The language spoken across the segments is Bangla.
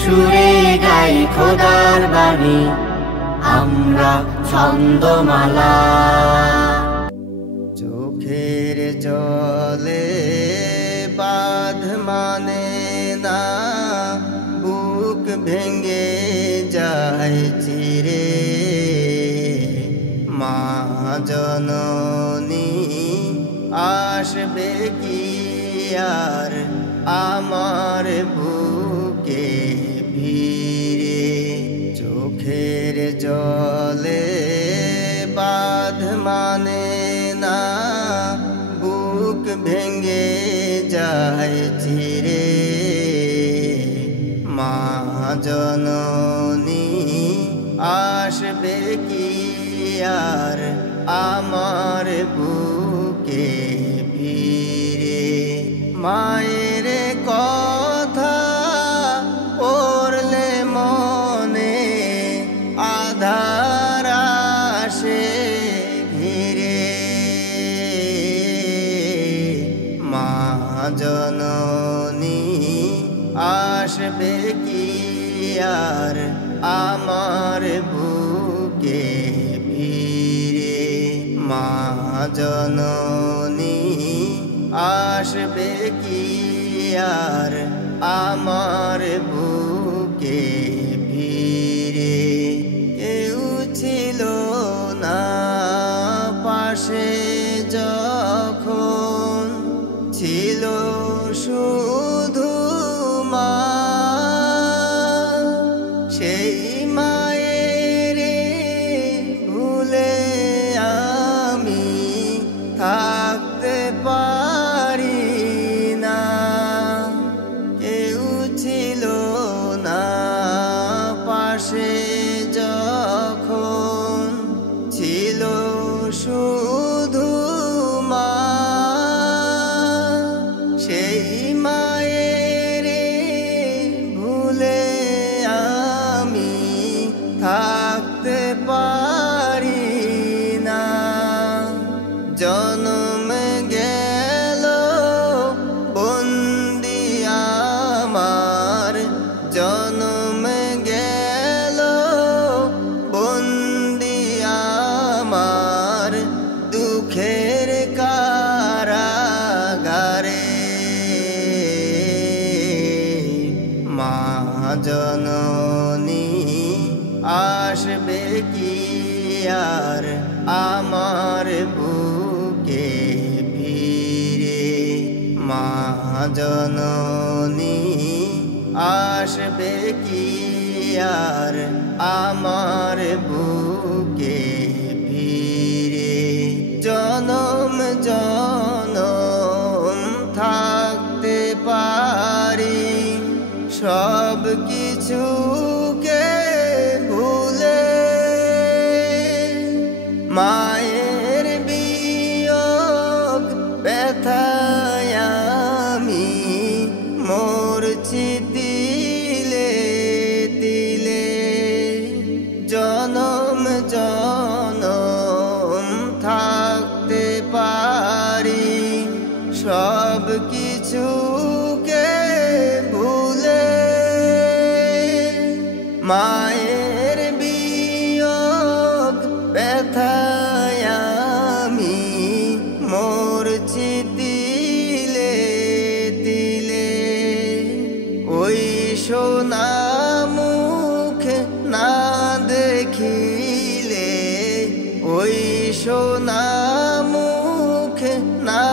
সুরে গাই খোদার বাণী আমরা ছন্দমালা। চোখের জলে বাঁধ মানে না, বুক ভেঙে যায় চিরে। মা জননী আসবে কি আর আমার বুকে ফিরে। চোখের জলে বাঁধ মানে না, বুক ভেঙে যায় চিরে। মা জননী আসবে কি আর আমার বুকে ফিরে। মায়ের কথা পড়লে মনে আধার আসে ঘিরে। মা জননী আসবে কি আর আমার বুকে ফিরে। মা জননী আসবে কি আর আমার বুকে ফিরে। কেউ ছিল না পাশে যখন, ছিল শুধু মা। সেই মায়ের ভুলে আমি থাকতে পারি না। কেউ ছিল না পাশে যখন, ছিল শুধু মা। সেই মায়ের ভুলে আমি থাকতে পারি না। জন্ম গেল বন্দি আমার, জন্ম গেল বন্দি আমার দুঃখের কারাগারে। মা জননী আসবে কি আর আমার বুকে ফিরে। মা জননী আসবে কি আর আমার বুকে ফিরে। জনম জনম থাকতে পারি সব কিছুকে ভুলে। মায়ের বিয়োগ ব্যথায় আমি মরছি তিলে তিলে। জনম জনম থাকতে পারি সব কিছুকে ভুলে। মায়ের বিয়োগ ব্যথায় আমি মরছি তিলে তিলে। ওই সোনা মুখ না দেখিলে, ওই সোনা মুখ না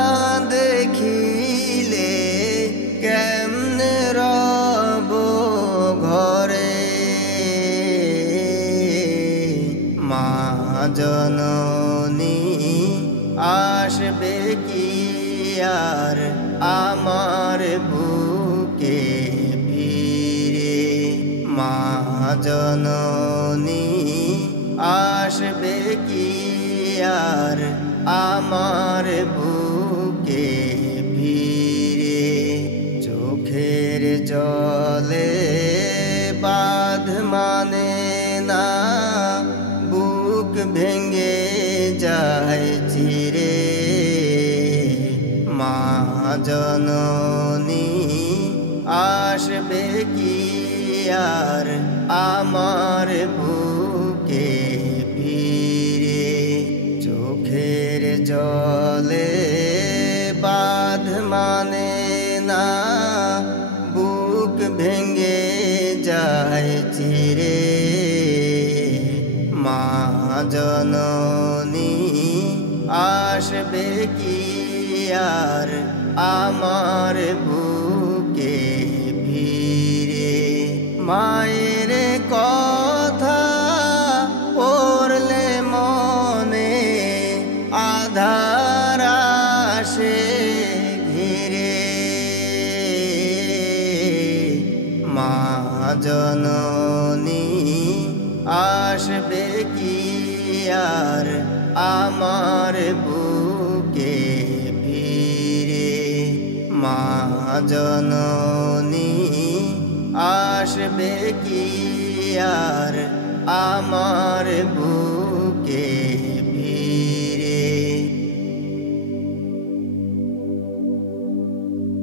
দেখিলে কেমনে রব ঘরে। মা জননী আসবে কি আর আমার বুকে ফিরে। মা জননী আসবে কি আর আমার বুকে ফিরে। চোখের জলে বাঁধ মানে না, বুক ভেঙে যায় চিরে। মা জননী আসবে কি আর আমার বুকে ফিরে চোখের জলে বাঁধ মানে না বুক ভেঙে যায় চিরে মা জননী আসবে কি আর আমার বুকে ফিরে মায়ের কথা পড়লে মনে আধার আসে ঘিরে মা জননী আসবে কি আর আমার বুকে ফিরে মা জননী আসবে কি আর আমার বুকে